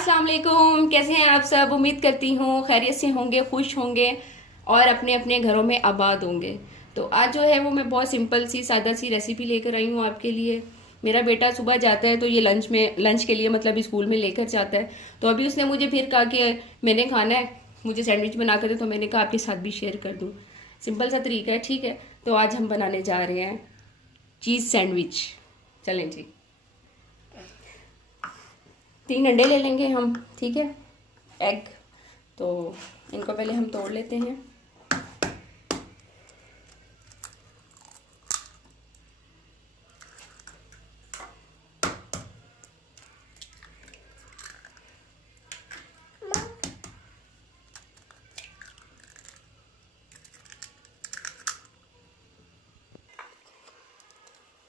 अस्सलाम वालेकुम। कैसे हैं आप सब? उम्मीद करती हूँ खैरियत से होंगे, खुश होंगे और अपने अपने घरों में आबाद होंगे। तो आज जो है वो मैं बहुत सिंपल सी सादा सी रेसिपी लेकर आई हूँ आपके लिए। मेरा बेटा सुबह जाता है तो ये लंच के लिए मतलब स्कूल में लेकर जाता है। तो अभी उसने मुझे फिर कहा कि मैंने खाना है, मुझे सैंडविच बना कर दे। तो मैंने कहा आपके साथ भी शेयर कर दूँ। सिंपल सा तरीका है, ठीक है। तो आज हम बनाने जा रहे हैं चीज़ सैंडविच। चलें जी। 3 अंडे ले लेंगे हम, ठीक है। एग। तो इनको पहले हम तोड़ लेते हैं।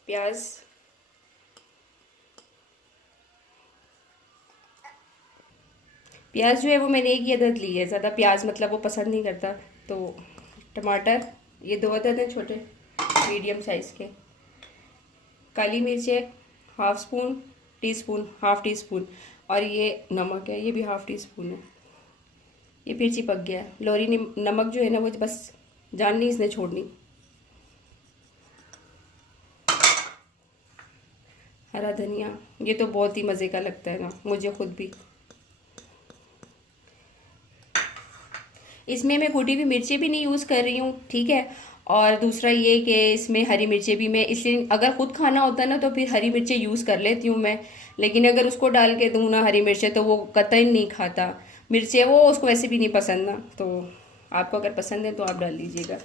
प्याज, प्याज जो है वो मैंने एक ही अदद ली है, ज़्यादा प्याज मतलब वो पसंद नहीं करता। तो टमाटर ये 2 अदद हैं छोटे मीडियम साइज़ के। काली मिर्च है half spoon, tea spoon, half tea spoon. और ये नमक है, ये भी हाफ टी स्पून है। ये फिर चिपक गया है। लोरी नमक जो है ना वो बस जान नहीं इसने छोड़नी। हरा धनिया, ये तो बहुत ही मज़े का लगता है ना, मुझे खुद भी। इसमें मैं कुटी हुई मिर्ची भी नहीं यूज़ कर रही हूँ, ठीक है। और दूसरा ये कि इसमें हरी मिर्चें भी मैं इसलिए, अगर खुद खाना होता है ना तो फिर हरी मिर्चें यूज़ कर लेती हूँ मैं। लेकिन अगर उसको डाल के दूँ ना हरी मिर्चें तो वो कतई नहीं खाता मिर्चें, वो उसको वैसे भी नहीं पसंद ना। तो आपको अगर पसंद है तो आप डाल लीजिएगा।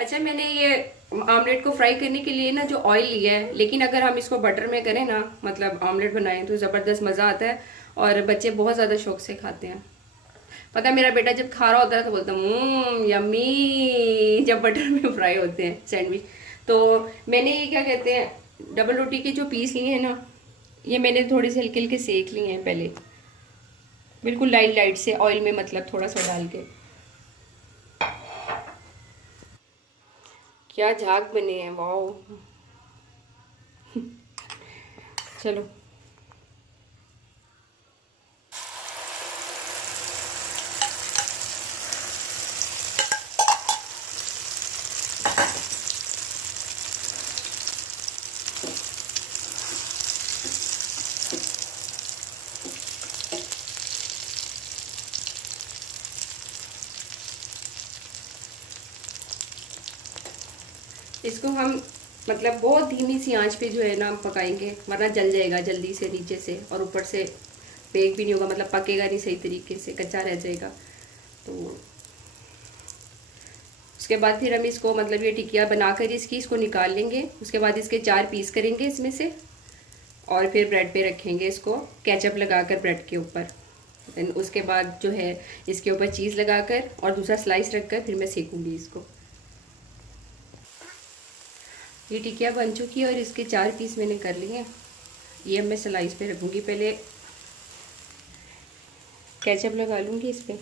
अच्छा, मैंने ये आमलेट को फ्राई करने के लिए ना जो ऑयल लिया है, लेकिन अगर हम इसको बटर में करें ना, मतलब आमलेट बनाएं तो ज़बरदस्त मज़ा आता है और बच्चे बहुत ज़्यादा शौक से खाते हैं। पता है, मेरा बेटा जब खा रहा होता है तो बोलता है यम्मी, जब बटर में फ्राई होते हैं सैंडविच। तो मैंने ये क्या कहते हैं, डबल रोटी के जो पीस लिए हैं ना, ये मैंने थोड़े से हल्के हल्के सेक लिए हैं पहले, बिल्कुल लाइट लाइट से ऑयल में, मतलब थोड़ा सा डाल के। क्या झाग बने हैं, वाओ। चलो, इसको हम मतलब बहुत धीमी सी आंच पे जो है ना पकाएंगे, वरना जल जाएगा जल्दी से नीचे से, और ऊपर से बेक भी नहीं होगा, मतलब पकेगा नहीं सही तरीके से, कच्चा रह जाएगा। तो उसके बाद फिर हम इसको मतलब ये टिकिया बनाकर इसको निकाल लेंगे। उसके बाद इसके 4 पीस करेंगे इसमें से, और फिर ब्रेड पे रखेंगे इसको, केचप लगाकर ब्रेड के ऊपर। देन उसके बाद जो है इसके ऊपर चीज़ लगाकर और दूसरा स्लाइस रखकर फिर मैं सेकूंगी इसको। ये टिकिया बन चुकी है और इसके 4 पीस मैंने कर लिए हैं। ये अब मैं स्लाइस पे रखूँगी, पहले केचप लगा लूँगी इस पर।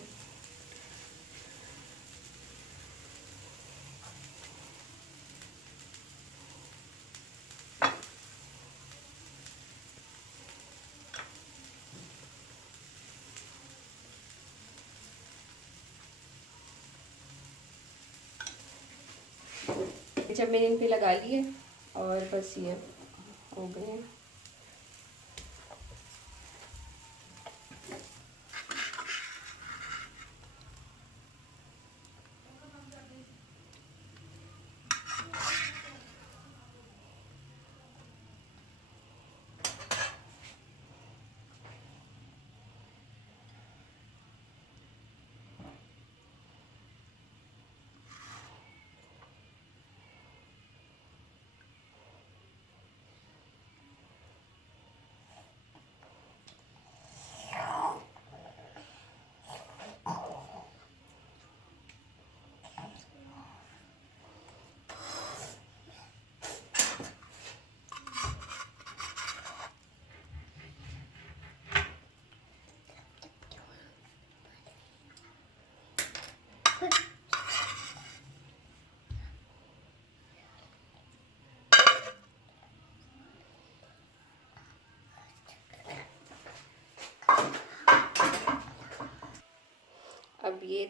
केचप मैंने इन पे लगा लिए और बस ये हो गए हैं।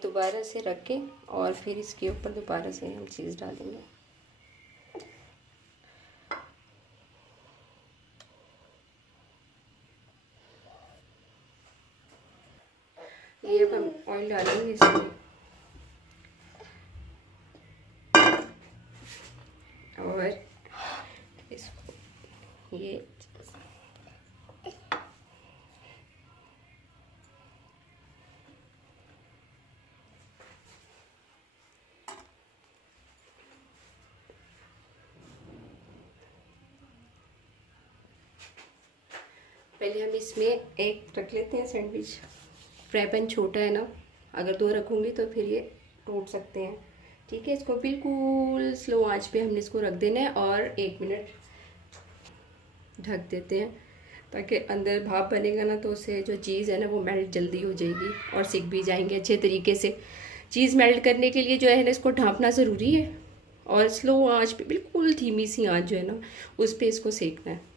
दोबारा से रख के और फिर इसके ऊपर दोबारा से हम चीज़ डालेंगे। ये अब हम ऑयल डालेंगे इसमें और इसको ये पहले हम इसमें एक रख लेते हैं सैंडविच। फ्राई पैन छोटा है ना, अगर 2 रखूँगी तो फिर ये टूट सकते हैं। ठीक है, इसको बिल्कुल स्लो आंच पे हमने इसको रख देना है और 1 मिनट ढक देते हैं, ताकि अंदर भाप बनेगा ना तो उससे जो चीज़ है ना वो मेल्ट जल्दी हो जाएगी और सिक भी जाएंगे अच्छे तरीके से। चीज़ मेल्ट करने के लिए जो है ना इसको ढाँपना ज़रूरी है और स्लो आंच पे, बिल्कुल धीमी सी आंच जो है ना उस पर इसको सेकना है।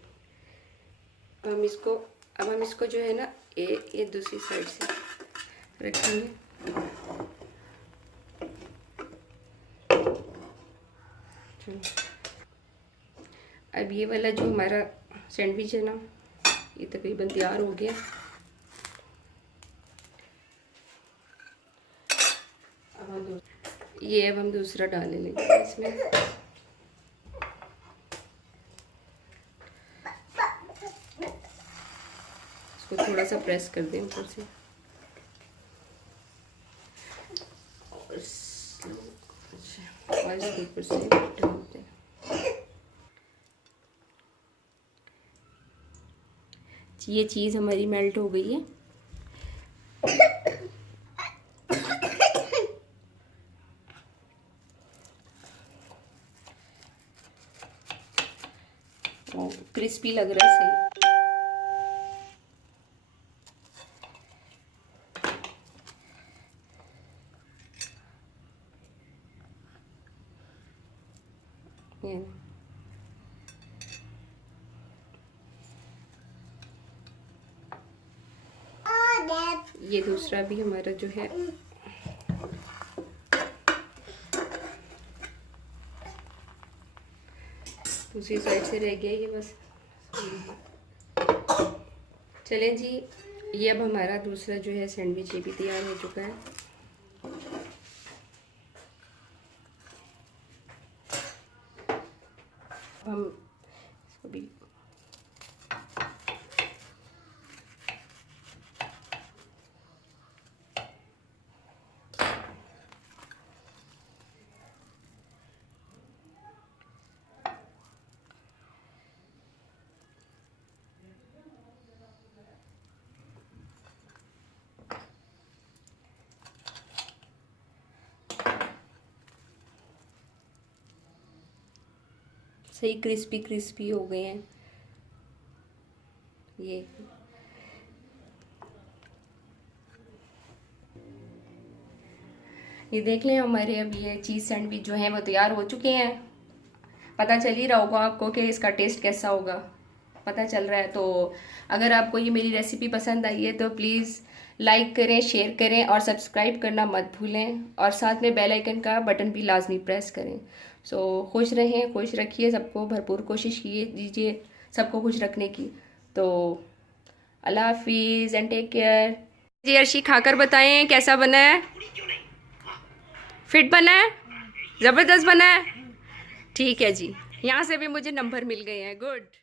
अब हम इसको जो है ना ये दूसरी साइड से रखेंगे। अब ये वाला जो हमारा सैंडविच है ना ये तकरीबन तैयार हो गया। अब हम दूसरा डालने लगे इसमें। इसको थोड़ा सा प्रेस कर दें ऊपर से और इसके ऊपर से डाल दें। ये चीज़ हमारी मेल्ट हो गई है। क्रिस्पी लग रहा है सही। ये दूसरा भी हमारा जो है दूसरी साइड से रह गया ये बस। चलें जी, ये अब हमारा दूसरा जो है सैंडविच ये भी तैयार हो चुका है। हम इसको भी सही क्रिस्पी क्रिस्पी हो गए हैं। ये देख लें, हमारे अब ये चीज़ सैंडविच जो है वो तैयार हो चुके हैं। पता चल ही रहा होगा आपको कि इसका टेस्ट कैसा होगा, पता चल रहा है। तो अगर आपको ये मेरी रेसिपी पसंद आई है तो प्लीज़ लाइक करें, शेयर करें और सब्सक्राइब करना मत भूलें और साथ में बेल आइकन का बटन भी लाजमी प्रेस करें। सो खुश रहें, खुश रखिए सबको, भरपूर कोशिश कीजिए सबको खुश रखने की। तो अल्लाह हाफिज़ एंड टेक केयर। जी अर्शी खाकर बताएं कैसा बना है? फिट बना है? ज़बरदस्त बना है? ठीक है जी, यहाँ से भी मुझे नंबर मिल गए हैं। गुड।